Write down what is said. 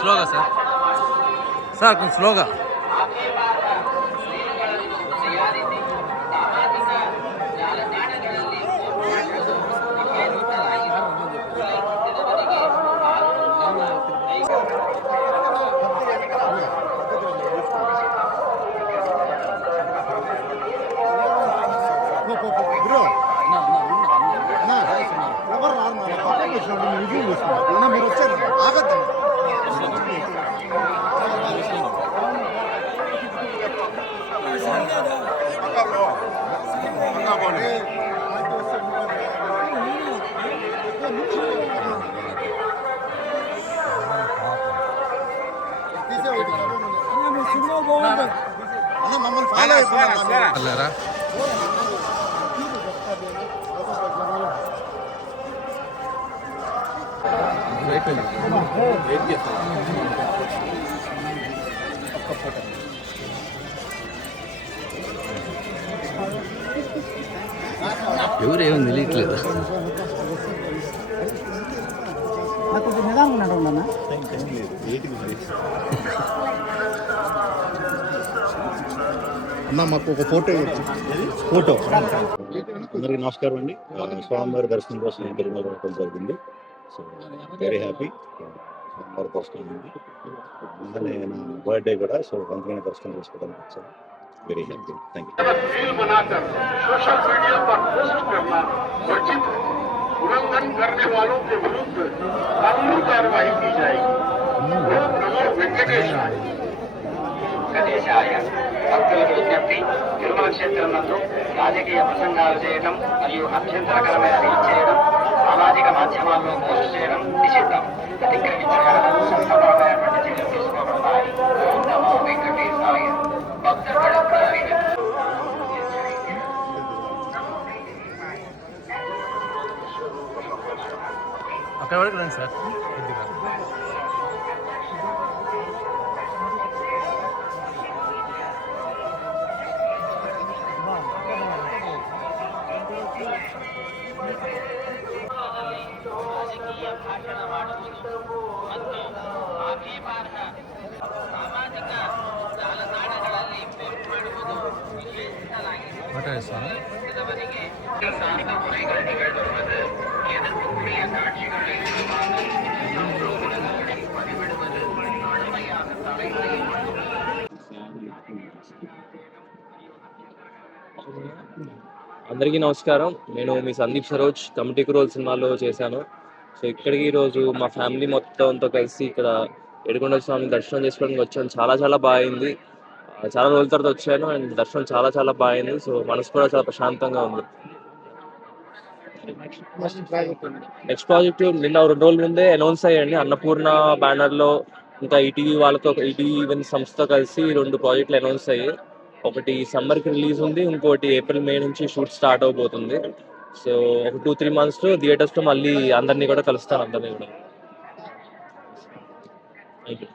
స్లోగా sir sir కొంచెం స్లోగా. మీరు వచ్చారు ఆగద్దు. మమ్మల్ని ఫాలో అయిపోయారా? ఎవరేమో తెలియట్లేదు. అన్న మాకు ఒక ఫోటో. అందరికీ నమస్కారం అండి. స్వామివారి దర్శనం కోసం తిరుమల రావడం జరిగింది. So very happy. స్వామివారి దర్శనం ఉంది. అలానే నా బర్త్డే కూడా, సో అందుకనే దర్శనం చేసుకోవడానికి వచ్చాను. Very happy. Thank you. उल्लंघन करने वालों के विरुद्ध कानूनी कार्रवाई की जाएगी. नमो वेंकटेशाय. భక్తులకు విజ్ఞప్తి, తిరుమల క్షేత్రం నందు రాజకీయ ప్రసంగాలు చేయడం మరియు అభ్యంతరకరమైన రీచ్ చేయడం, సామాజిక మాధ్యమాల్లో పోస్ట్ చేయడం నిషిద్ధం. అతిక్రమించగలరు చట్టపరమైనటువంటి చర్యలు తీసుకోబడతాయి. నమో వెంకటేశాయ. భక్తులకు అక్కడ వరకు రండి సార్. ಮಾತಾಡಿಸ್ತಾನೆ. అందరికీ నమస్కారం. నేను మీ సందీప్ సరోజ్ కమిటీ రోల్ సినిమాలో చేశాను. సో ఇక్కడికి ఈరోజు మా ఫ్యామిలీ మొత్తంతో కలిసి ఇక్కడ ఏడుకొండల స్వామి దర్శనం చేసుకోవడానికి వచ్చాను. చాలా చాలా బాగా అయింది. చాలా రోజుల తర్వాత వచ్చాను అండ్ దర్శనం చాలా చాలా బాగా అయింది. సో మనసు కూడా చాలా ప్రశాంతంగా ఉంది. నెక్స్ట్ ప్రాజెక్ట్ నిన్న 2 రోజుల ముందే అనౌన్స్ అయ్యండి. అన్నపూర్ణ బ్యానర్లో ఇంకా ఈటీవీ వాళ్ళతో, ఈటీవీ ఈవెంట్ సంస్థతో కలిసి 2 ప్రాజెక్టులు అనౌన్స్ అయ్యాయి. ఒకటి సమ్మర్కి రిలీజ్ ఉంది, ఇంకోటి ఏప్రిల్ మే నుంచి షూట్ స్టార్ట్ అవబోతుంది. సో ఒక 2-3 monthsలో థియేటర్స్లో మళ్ళీ అందరినీ కూడా కలుస్తాను. అందరినీ కూడా. Thank you.